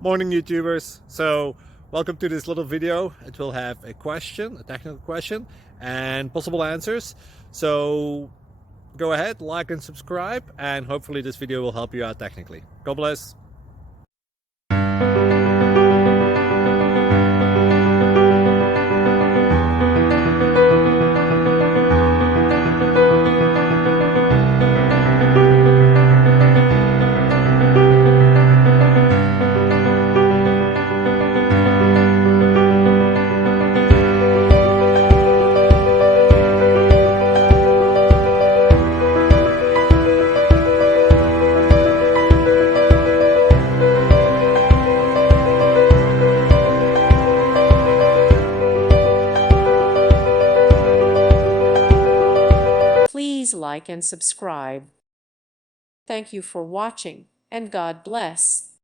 Morning YouTubers. So welcome to this little video. It will have a question, a technical question, and possible answers. So go ahead, like and subscribe, and hopefully this video will help you out technically. God bless. Please like and subscribe. Thank you for watching, and God bless.